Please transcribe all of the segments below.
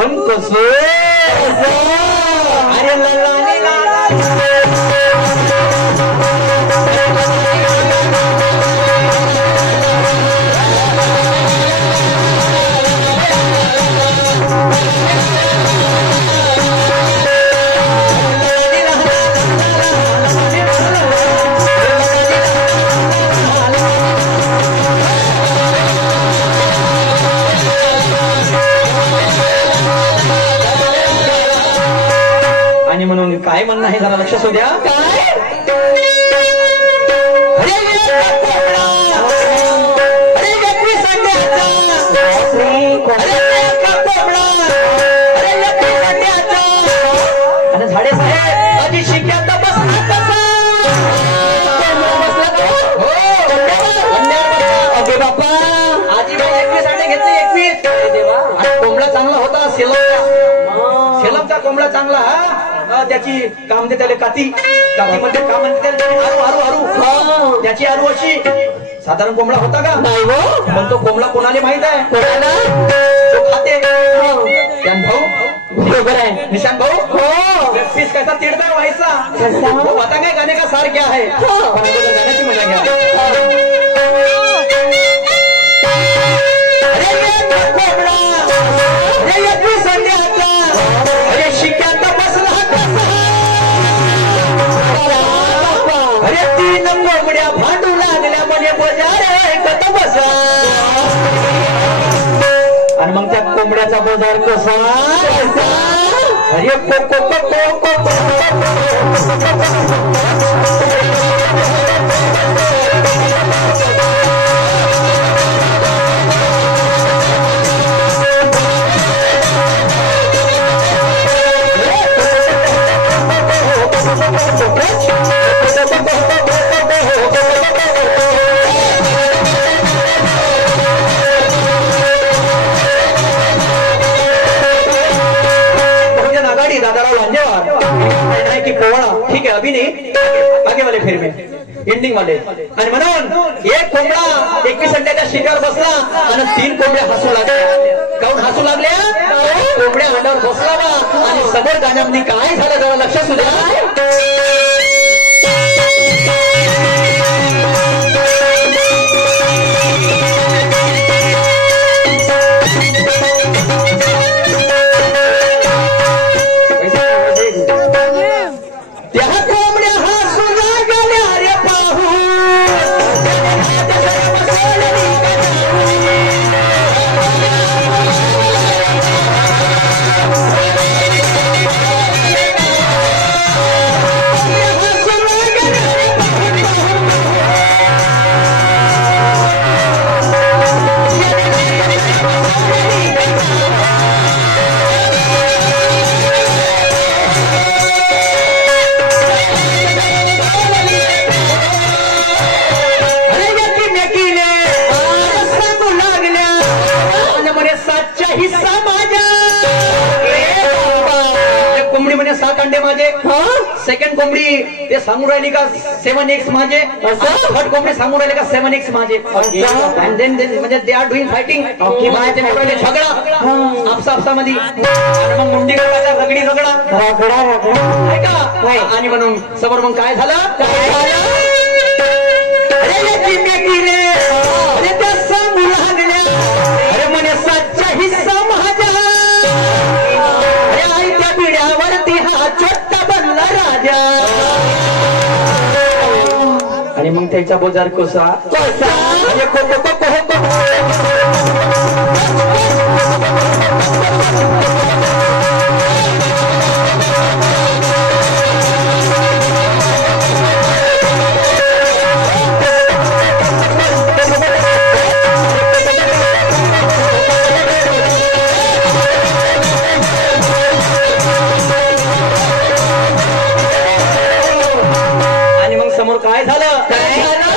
पण कसं अरे आणि म्हणून काय म्हणणं आहे जरा लक्ष असू द्या. काय झाडे साहेब आधी शिक्यात अगे बाप्पा आजी 21 अंडे घेतले 21 कोंबडा चांगला होता सेलमचा कोंबडा चांगला हा त्याची काम दे त्याला काती मध्ये काम म्हणते आरू त्याची आरू अशी साधारण कोंबडा होता का नाही पण तो कोंबडा कोणाला माहित आहे तो खाते भाऊ बरोबर आहे निशांत भाऊ पीस कैसा तिड़ता व्हायचा आता काय गाणे का सार क्या है गाण्याची मजा घ्या. अरे शिक्यात बसला अरे 3 कोंबड्या भांडू लागल्या म्हणजे बजार ऐकत बसा आणि मग त्या कोंबड्याचा बाजार कसा अरे दादाराव लांजेवार की पोवाड़ा ठीक है अभी नहीं आगे वाले फिर में एंडिंग वाले आणि म्हणून एक कोंबडा 21 अंड्याच्या शिकार बसला आणि 3 कोंबड्या हसू लागल्या. काऊन हसू लागल्या कोंबड्या अंड्यावर बसलावा आणि समोर गाण्यामध्ये काय झालं जरा लक्ष असू द्या. सेकंड कोंबडी ते सांगू राहिली का 7x माझे थर्ड कोंबडी सांगू राहिली का 7x माझे म्हणजे दे आर डुईंग फायटिंग झगडा आपसामध्ये आणि मग मुंडी काढायचा रगडी रगडा का आणि म्हणून समोर मग काय झालं अरे त्या सांगू लागल्या अरे म्हणे 7चा हिस्सा माझा अरे आई त्या पिढ्यावरती हा छोटा बनला राजा आणि मग त्याचा बाजार कसा काय झालं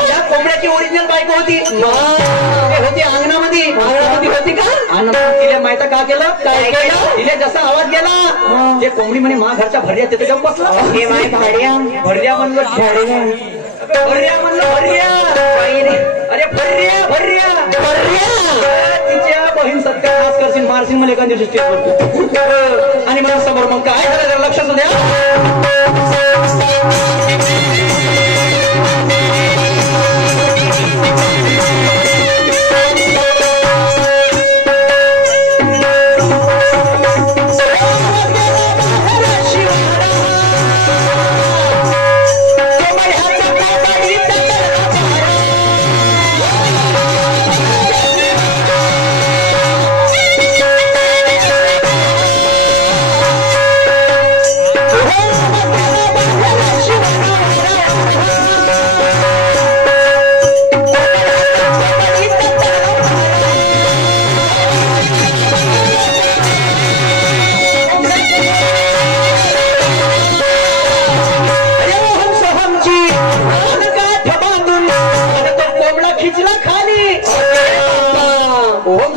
या कोंबड्याची ओरिजिनल बायको होती अंगणामध्ये होती का तिला माहित का केलं काय केलं तिला जसा आवाज गेला ते कोंबडी म्हणे मा घरच्या भरल्या तिथे जाऊन बसला हे माय भरल्या म्हणलं भरल्या अरे भरल्या तिच्या घेईन सत्कार नाच करशील मारशील मला एका दिवशी स्टेजवर आणि मला समोर मग काय झालं जरा लक्ष असू द्या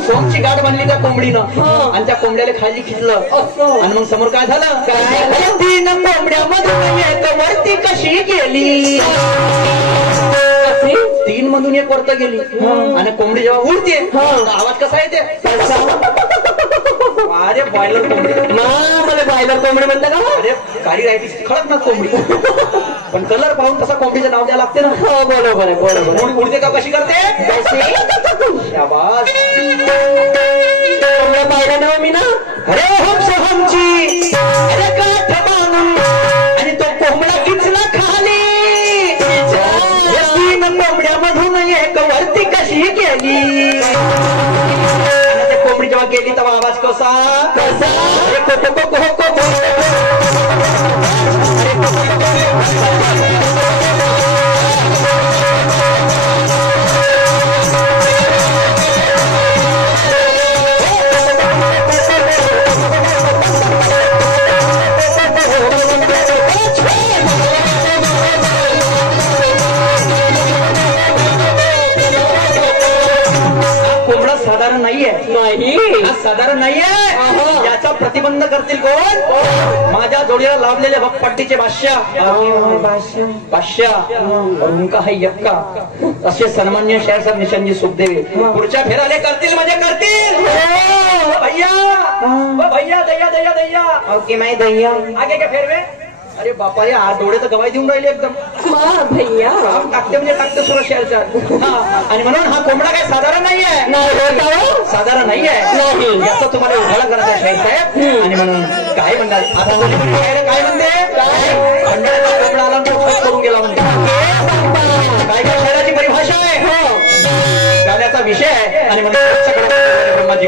सोमची गाठ बांधली त्या कोंबडीनं आणि त्या कोंबड्याला खाली खिचलं आणि मग समोर काय झालं काय 3 कोंबड्यामधून एक वरती कशी गेली 3 मधून एक वरती गेली आणि कोंबडी जेव्हा उडते आवाज कसा येते अरे बॉयलर कोंबडी मला बॉयलर कोंबडी म्हणता का अरे कारी राहते खळक ना कोंबडी पण कलर पाहून कसा कोंबडीचं नाव द्यावं लागते ना हो बरोबर आहे बरोबर उडते का कशी करते आवाज पाहिलं ना मी ना अरे हम सोहमची अरे काठ मानून आणि तो कोंबडा किचला खाली 3 कोंबड्यामधून एक वरती कशी गेली आणि त्या कोंबडी जेव्हा गेली तेव्हा आवाज कसा साधारण नाहीये साधारण नाहीये याचा प्रतिबंध करतील कोण माझ्या जोडीला लाभलेले पट्टीचे बादशाह उनका है यक्का असे सन्मान्य शायर साहेब निशांजी सुखदेव पुढच्या फेराले करतील म्हणजे करतील भैया भैया दैया दैया दैया ओके मैं दैया आगे क्या फेरवे अरे बापा रे आज डोळे तर गवाई देऊन राहिले एकदम भैया टाकते म्हणजे टाकते सुरक्षा आणि म्हणून हा कोंबडा काय साधारण नाहीये साधारण नाहीये याचा तुम्हाला उघाडा करायचा आहे शाहीर साहेब आणि म्हणून काय म्हणणार आता काय म्हणते खंडाचा कोंबडा आला करून गेला म्हणते काय काय शहराची परिभाषा आहे गाण्याचा विषय आहे आणि म्हणून ब्रह्माजी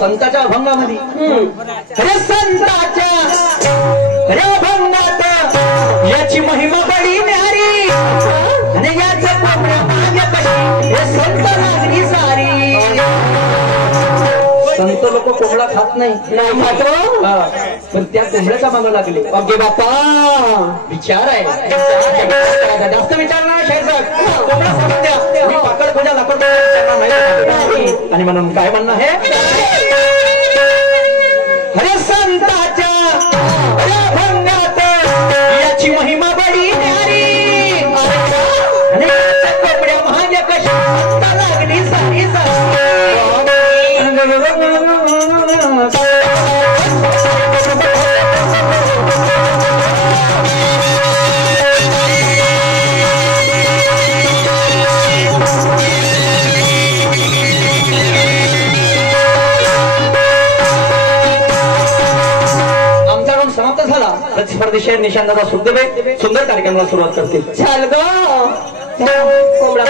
संताच्या अभंगामध्ये अरे संताच्या अरे अभंगात याची महिमा बडी न्यारी आणि याचं कोंबड्या मागे कशी हे संत नाचणी सारी संत लोक कोंबडा खात नाही पण त्या कोंबड्याचा मागं लागले अगे बापा विचार आहे जास्त विचारणार शाहीर साहेब कोंबडा सांगून द्या मी पाकड खोजा लाकड आणि म्हणून काय म्हणणं आहे अरे संताच्या अरे भंगात याची महिमा बडी न्यारी आणि कोंबड्या महाग्या कशा लागली सारी चला प्रतिस्पर्धी शेर निशांदाचा सुखदेव सुंदर कार्यक्रमाला सुरुवात करतील. चल ग कोंबडा